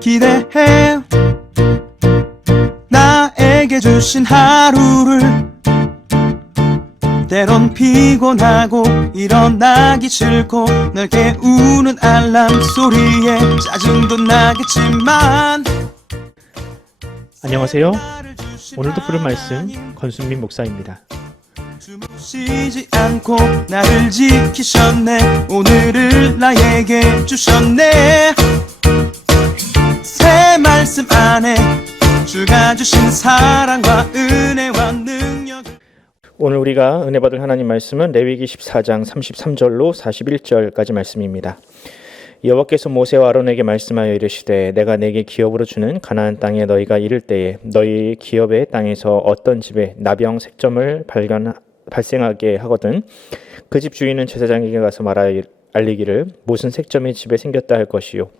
기대해. 나에게 주신 하루를 때론 피곤하고 일어나기 싫고 널 깨우는 알람 소리에 짜증도 나겠지만. 안녕하세요. 오늘도 부를 말씀 권순민 목사입니다. 쉬지 않고 나를 지키셨네. 오늘을 나에게 주셨네. 새 말씀 안에 주가 주신 사랑과 은혜와 능력. 오늘 우리가 은혜 받을 하나님 말씀은 레위기 14장 33절로 41절까지 말씀입니다. 여호와께서 모세와 아론에게 말씀하여 이르시되 내가 내게 기업으로 주는 가나안 땅에 너희가 이를 때에 너희 기업의 땅에서 어떤 집에 나병 색점을 발생하게 하거든 그 집 주인은 제사장에게 가서 알리기를 무슨 색점이 집에 생겼다 할 것이요.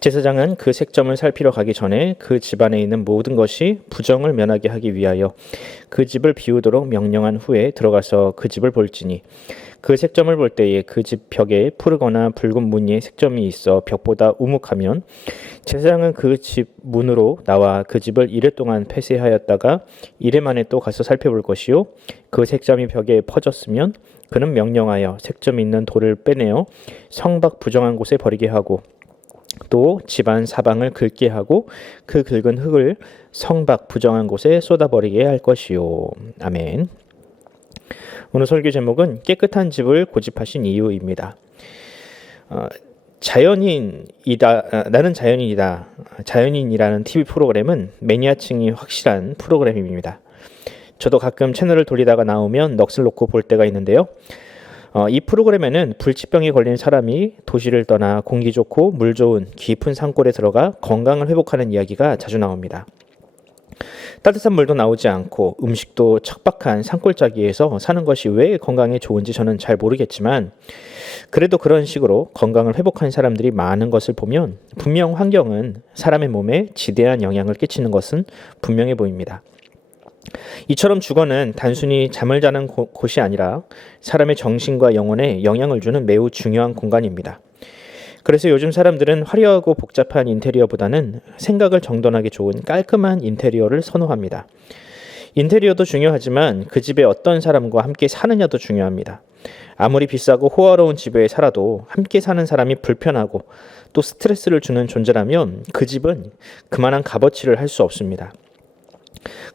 제사장은 그 색점을 살피러 가기 전에 그 집안에 있는 모든 것이 부정을 면하게 하기 위하여 그 집을 비우도록 명령한 후에 들어가서 그 집을 볼지니 그 색점을 볼 때에 그 집 벽에 푸르거나 붉은 무늬의 색점이 있어 벽보다 우묵하면 제사장은 그 집 문으로 나와 그 집을 이래 동안 폐쇄하였다가 이래 만에 또 가서 살펴볼 것이요. 그 색점이 벽에 퍼졌으면 그는 명령하여 색점이 있는 돌을 빼내어 성 밖 부정한 곳에 버리게 하고 또 집안 사방을 긁게 하고 그 긁은 흙을 성 밖 부정한 곳에 쏟아버리게 할 것이요. 아멘. 오늘 설교 제목은 깨끗한 집을 고집하신 이유입니다. 나는 자연인이다. 자연인이라는 TV 프로그램은 매니아층이 확실한 프로그램입니다. 저도 가끔 채널을 돌리다가 나오면 넋을 놓고 볼 때가 있는데요. 이 프로그램에는 불치병에 걸린 사람이 도시를 떠나 공기 좋고 물 좋은 깊은 산골에 들어가 건강을 회복하는 이야기가 자주 나옵니다. 따뜻한 물도 나오지 않고 음식도 척박한 산골짜기에서 사는 것이 왜 건강에 좋은지 저는 잘 모르겠지만 그래도 그런 식으로 건강을 회복한 사람들이 많은 것을 보면 분명 환경은 사람의 몸에 지대한 영향을 끼치는 것은 분명해 보입니다. 이처럼 주거는 단순히 잠을 자는 곳이 아니라 사람의 정신과 영혼에 영향을 주는 매우 중요한 공간입니다. 그래서 요즘 사람들은 화려하고 복잡한 인테리어보다는 생각을 정돈하기 좋은 깔끔한 인테리어를 선호합니다. 인테리어도 중요하지만 그 집에 어떤 사람과 함께 사느냐도 중요합니다. 아무리 비싸고 호화로운 집에 살아도 함께 사는 사람이 불편하고 또 스트레스를 주는 존재라면 그 집은 그만한 값어치를 할 수 없습니다.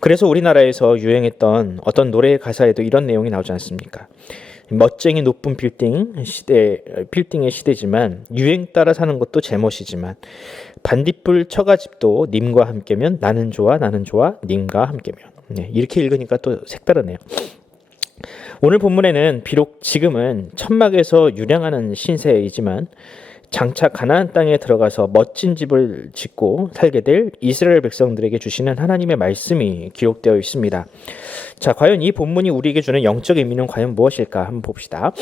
그래서 우리나라에서 유행했던 어떤 노래의 가사에도 이런 내용이 나오지 않습니까? 멋쟁이 높은 빌딩의 시대지만 유행 따라 사는 것도 제멋이지만 반딧불 처가집도 님과 함께면 나는 좋아 님과 함께면. 이렇게 읽으니까 또 색다르네요. 오늘 본문에는 비록 지금은 천막에서 유량하는 신세이지만 장차 가나안 땅에 들어가서 멋진 집을 짓고 살게 될 이스라엘 백성들에게 주시는 하나님의 말씀이 기록되어 있습니다. 자, 과연 이 본문이 우리에게 주는 영적 의미는 과연 무엇일까 한번 봅시다.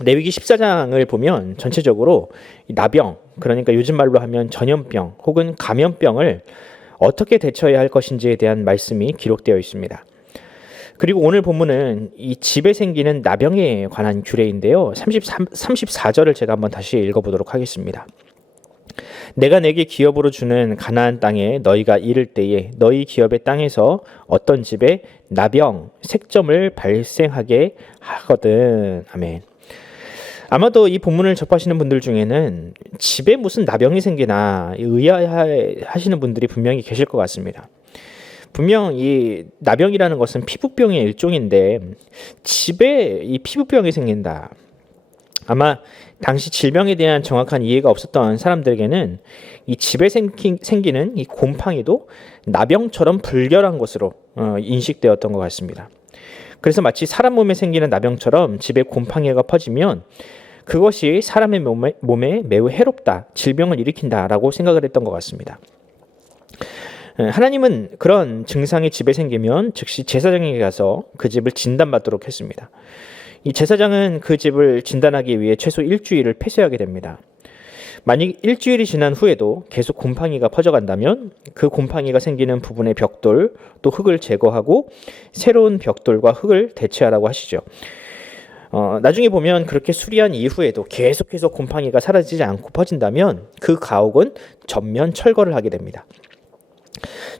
레위기 14장을 보면 전체적으로 나병, 그러니까 요즘 말로 하면 전염병 혹은 감염병을 어떻게 대처해야 할 것인지에 대한 말씀이 기록되어 있습니다. 그리고 오늘 본문은 이 집에 생기는 나병에 관한 규례인데요. 34절을 제가 한번 다시 읽어보도록 하겠습니다. 내가 내게 기업으로 주는 가나안 땅에 너희가 이를 때에 너희 기업의 땅에서 어떤 집에 나병, 색점을 발생하게 하거든. 아멘. 아마도 이 본문을 접하시는 분들 중에는 집에 무슨 나병이 생기나 의아해하시는 분들이 분명히 계실 것 같습니다. 분명 이 나병이라는 것은 피부병의 일종인데 집에 이 피부병이 생긴다. 아마 당시 질병에 대한 정확한 이해가 없었던 사람들에게는 이 집에 생기는 이 곰팡이도 나병처럼 불결한 것으로 인식되었던 것 같습니다. 그래서 마치 사람 몸에 생기는 나병처럼 집에 곰팡이가 퍼지면 그것이 사람의 몸에 매우 해롭다, 질병을 일으킨다라고 생각을 했던 것 같습니다. 하나님은 그런 증상이 집에 생기면 즉시 제사장에게 가서 그 집을 진단받도록 했습니다. 이 제사장은 그 집을 진단하기 위해 최소 일주일을 폐쇄하게 됩니다. 만약 일주일이 지난 후에도 계속 곰팡이가 퍼져간다면 그 곰팡이가 생기는 부분의 벽돌 또 흙을 제거하고 새로운 벽돌과 흙을 대체하라고 하시죠. 나중에 보면 그렇게 수리한 이후에도 계속해서 곰팡이가 사라지지 않고 퍼진다면 그 가옥은 전면 철거를 하게 됩니다.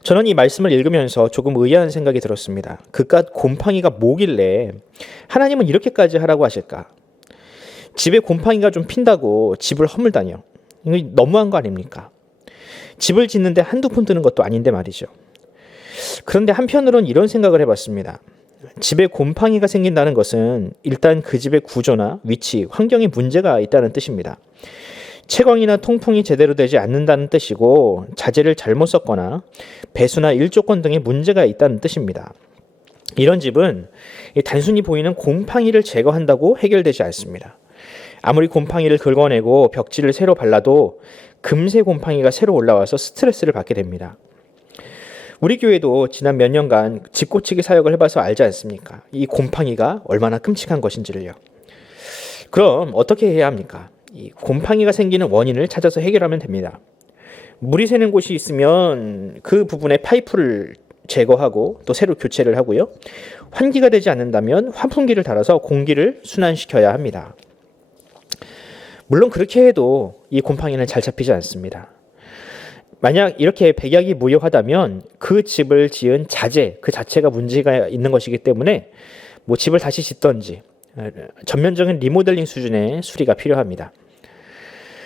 저는 이 말씀을 읽으면서 조금 의아한 생각이 들었습니다. 그깟 곰팡이가 뭐길래 하나님은 이렇게까지 하라고 하실까? 집에 곰팡이가 좀 핀다고 집을 허물다니요. 이거 너무한 거 아닙니까? 집을 짓는데 한두 푼 드는 것도 아닌데 말이죠. 그런데 한편으론 이런 생각을 해봤습니다. 집에 곰팡이가 생긴다는 것은 일단 그 집의 구조나 위치, 환경에 문제가 있다는 뜻입니다. 채광이나 통풍이 제대로 되지 않는다는 뜻이고 자재를 잘못 썼거나 배수나 일조권 등의 문제가 있다는 뜻입니다. 이런 집은 단순히 보이는 곰팡이를 제거한다고 해결되지 않습니다. 아무리 곰팡이를 긁어내고 벽지를 새로 발라도 금세 곰팡이가 새로 올라와서 스트레스를 받게 됩니다. 우리 교회도 지난 몇 년간 집 고치기 사역을 해봐서 알지 않습니까? 이 곰팡이가 얼마나 끔찍한 것인지를요. 그럼 어떻게 해야 합니까? 이 곰팡이가 생기는 원인을 찾아서 해결하면 됩니다. 물이 새는 곳이 있으면 그 부분에 파이프를 제거하고 또 새로 교체를 하고요. 환기가 되지 않는다면 환풍기를 달아서 공기를 순환시켜야 합니다. 물론 그렇게 해도 이 곰팡이는 잘 잡히지 않습니다. 만약 이렇게 백약이 무효하다면 그 집을 지은 자재 그 자체가 문제가 있는 것이기 때문에 집을 다시 짓던지 전면적인 리모델링 수준의 수리가 필요합니다.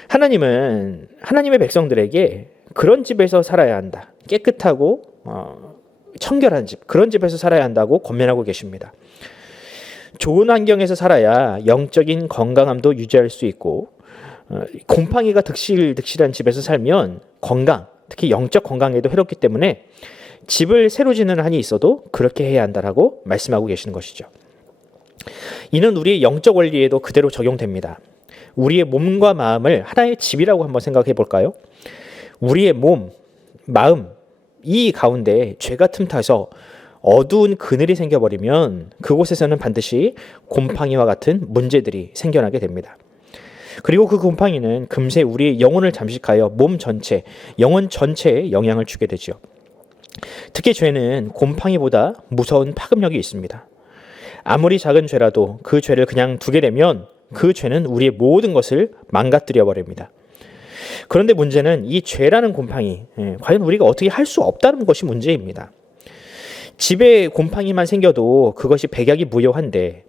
하나님은 하나님의 백성들에게 그런 집에서 살아야 한다. 깨끗하고 청결한 집, 그런 집에서 살아야 한다고 권면하고 계십니다. 좋은 환경에서 살아야 영적인 건강함도 유지할 수 있고 곰팡이가 득실득실한 집에서 살면 건강, 특히 영적 건강에도 해롭기 때문에 집을 새로 짓는 한이 있어도 그렇게 해야 한다라고 말씀하고 계시는 것이죠. 이는 우리의 영적 원리에도 그대로 적용됩니다. 우리의 몸과 마음을 하나의 집이라고 한번 생각해 볼까요? 우리의 몸, 마음, 이 가운데 죄가 틈타서 어두운 그늘이 생겨버리면 그곳에서는 반드시 곰팡이와 같은 문제들이 생겨나게 됩니다. 그리고 그 곰팡이는 금세 우리의 영혼을 잠식하여 몸 전체, 영혼 전체에 영향을 주게 되죠. 특히 죄는 곰팡이보다 무서운 파급력이 있습니다. 아무리 작은 죄라도 그 죄를 그냥 두게 되면 그 죄는 우리의 모든 것을 망가뜨려 버립니다. 그런데 문제는 이 죄라는 곰팡이, 과연 우리가 어떻게 할 수 없다는 것이 문제입니다. 집에 곰팡이만 생겨도 그것이 백약이 무효한데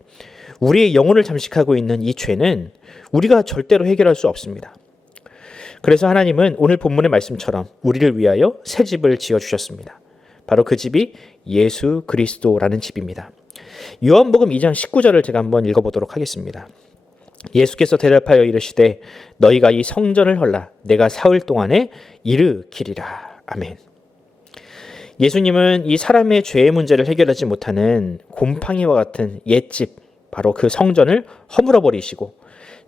우리의 영혼을 잠식하고 있는 이 죄는 우리가 절대로 해결할 수 없습니다. 그래서 하나님은 오늘 본문의 말씀처럼 우리를 위하여 새 집을 지어주셨습니다. 바로 그 집이 예수 그리스도라는 집입니다. 요한복음 2장 19절을 제가 한번 읽어보도록 하겠습니다. 예수께서 대답하여 이르시되 너희가 이 성전을 헐라 내가 사흘 동안에 일으키리라. 아멘. 예수님은 이 사람의 죄의 문제를 해결하지 못하는 곰팡이와 같은 옛집, 바로 그 성전을 허물어 버리시고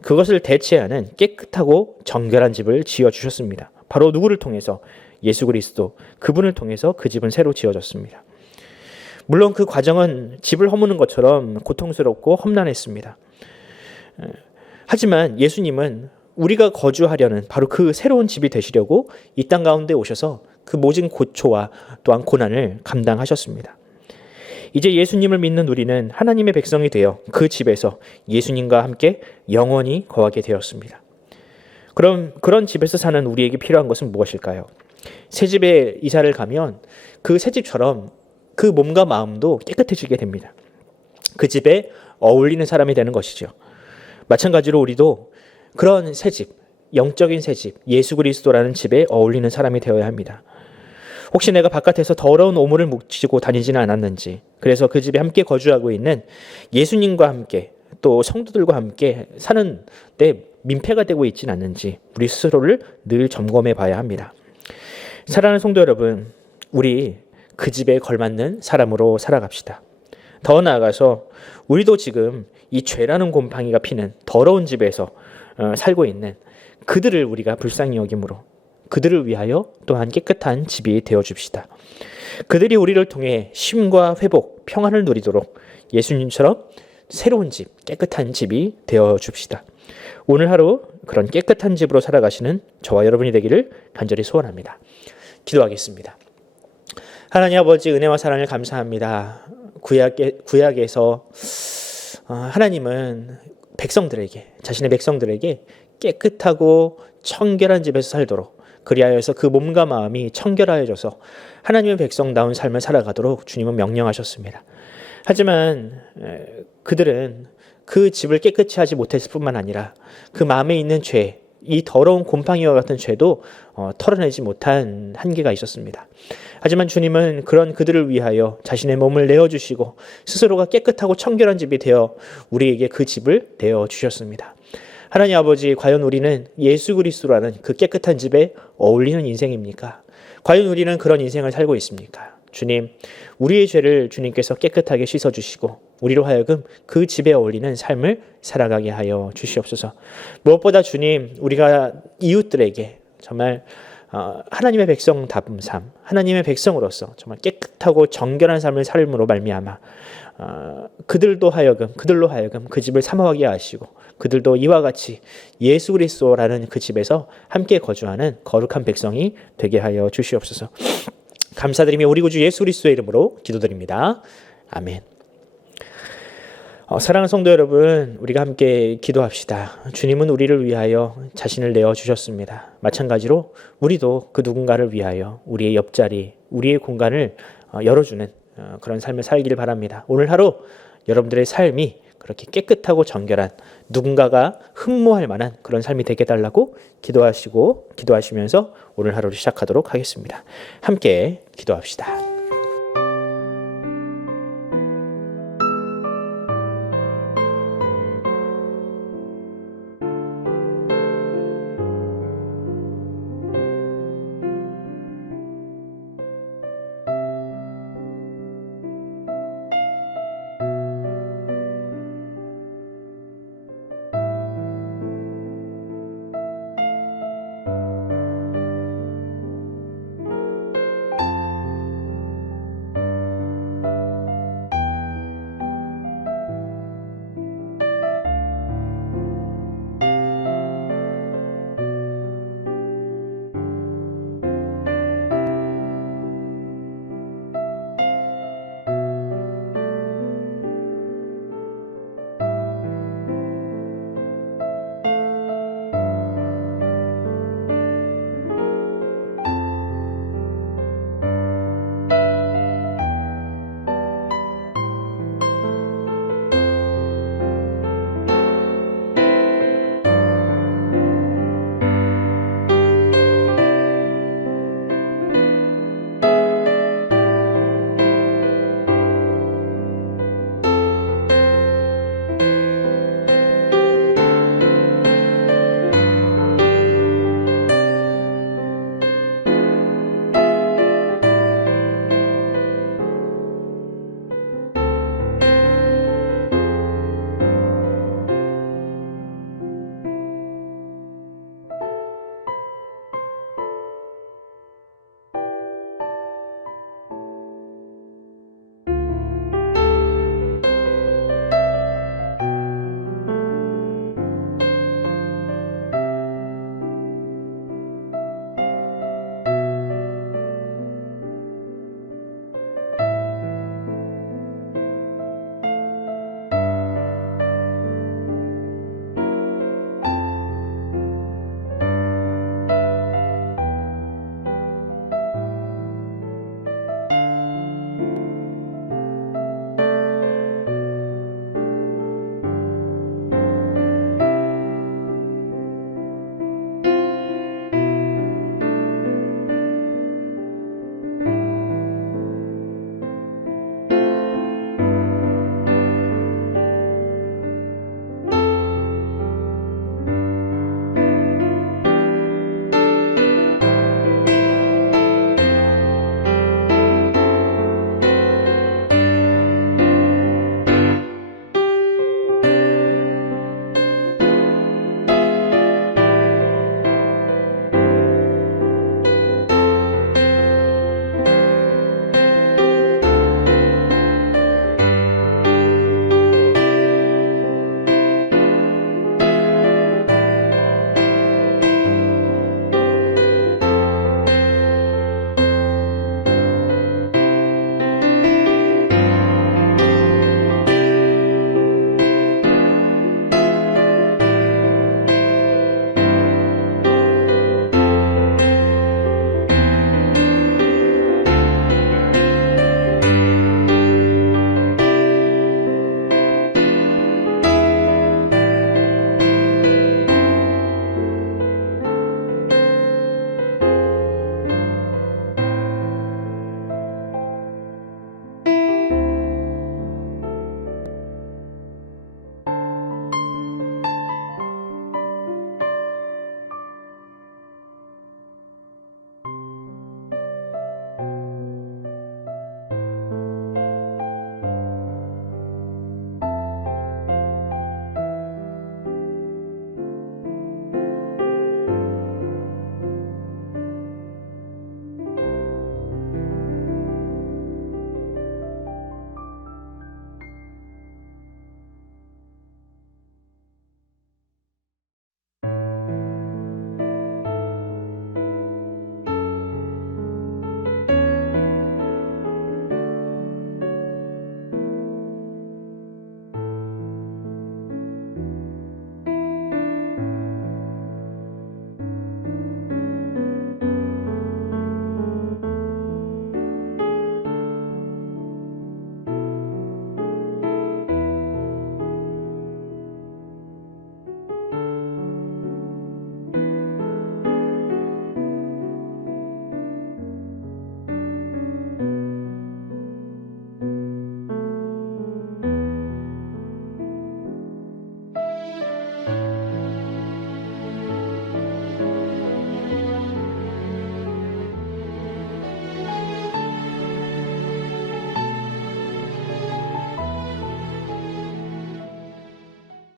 그것을 대체하는 깨끗하고 정결한 집을 지어주셨습니다. 바로 누구를 통해서? 예수 그리스도, 그분을 통해서 그 집은 새로 지어졌습니다. 물론 그 과정은 집을 허무는 것처럼 고통스럽고 험난했습니다. 하지만 예수님은 우리가 거주하려는 바로 그 새로운 집이 되시려고 이 땅 가운데 오셔서 그 모든 고초와 또한 고난을 감당하셨습니다. 이제 예수님을 믿는 우리는 하나님의 백성이 되어 그 집에서 예수님과 함께 영원히 거하게 되었습니다. 그럼 그런 집에서 사는 우리에게 필요한 것은 무엇일까요? 새 집에 이사를 가면 그 새 집처럼 그 몸과 마음도 깨끗해지게 됩니다. 그 집에 어울리는 사람이 되는 것이죠. 마찬가지로 우리도 그런 새 집, 영적인 새 집, 예수 그리스도라는 집에 어울리는 사람이 되어야 합니다. 혹시 내가 바깥에서 더러운 오물을 묻히고 다니지는 않았는지, 그래서 그 집에 함께 거주하고 있는 예수님과 함께 또 성도들과 함께 사는 데 민폐가 되고 있지는 않는지 우리 스스로를 늘 점검해 봐야 합니다. 사랑하는 성도 여러분, 우리 그 집에 걸맞는 사람으로 살아갑시다. 더 나아가서 우리도 지금 이 죄라는 곰팡이가 피는 더러운 집에서 살고 있는 그들을 우리가 불쌍히 여김으로 그들을 위하여 또한 깨끗한 집이 되어줍시다. 그들이 우리를 통해 쉼과 회복, 평안을 누리도록 예수님처럼 새로운 집, 깨끗한 집이 되어줍시다. 오늘 하루 그런 깨끗한 집으로 살아가시는 저와 여러분이 되기를 간절히 소원합니다. 기도하겠습니다. 하나님 아버지, 은혜와 사랑을 감사합니다. 구약에서 하나님은 자신의 백성들에게 깨끗하고 청결한 집에서 살도록, 그리하여서 그 몸과 마음이 청결하여져서 하나님의 백성다운 삶을 살아가도록 주님은 명령하셨습니다. 하지만 그들은 그 집을 깨끗이 하지 못했을 뿐만 아니라 그 마음에 있는 죄, 이 더러운 곰팡이와 같은 죄도 털어내지 못한 한계가 있었습니다. 하지만 주님은 그런 그들을 위하여 자신의 몸을 내어주시고 스스로가 깨끗하고 청결한 집이 되어 우리에게 그 집을 내어주셨습니다. 하나님 아버지, 과연 우리는 예수 그리스도라는 그 깨끗한 집에 어울리는 인생입니까? 과연 우리는 그런 인생을 살고 있습니까? 주님, 우리의 죄를 주님께서 깨끗하게 씻어주시고 우리로 하여금 그 집에 어울리는 삶을 살아가게 하여 주시옵소서. 무엇보다 주님, 우리가 이웃들에게 정말 하나님의 백성다운 삶, 하나님의 백성으로서 정말 깨끗하고 정결한 삶을 삶으로 말미암아 그들로 하여금 그 집을 사모하게 하시고 그들도 이와 같이 예수 그리스도라는 그 집에서 함께 거주하는 거룩한 백성이 되게 하여 주시옵소서. 감사드리며 우리 구주 예수 그리스도의 이름으로 기도드립니다. 아멘. 사랑하는 성도 여러분, 우리가 함께 기도합시다. 주님은 우리를 위하여 자신을 내어주셨습니다. 마찬가지로 우리도 그 누군가를 위하여 우리의 옆자리, 우리의 공간을 열어주는 그런 삶을 살기를 바랍니다. 오늘 하루 여러분들의 삶이 그렇게 깨끗하고 정결한, 누군가가 흠모할 만한 그런 삶이 되게 해달라고 기도하시면서 오늘 하루를 시작하도록 하겠습니다. 함께 기도합시다.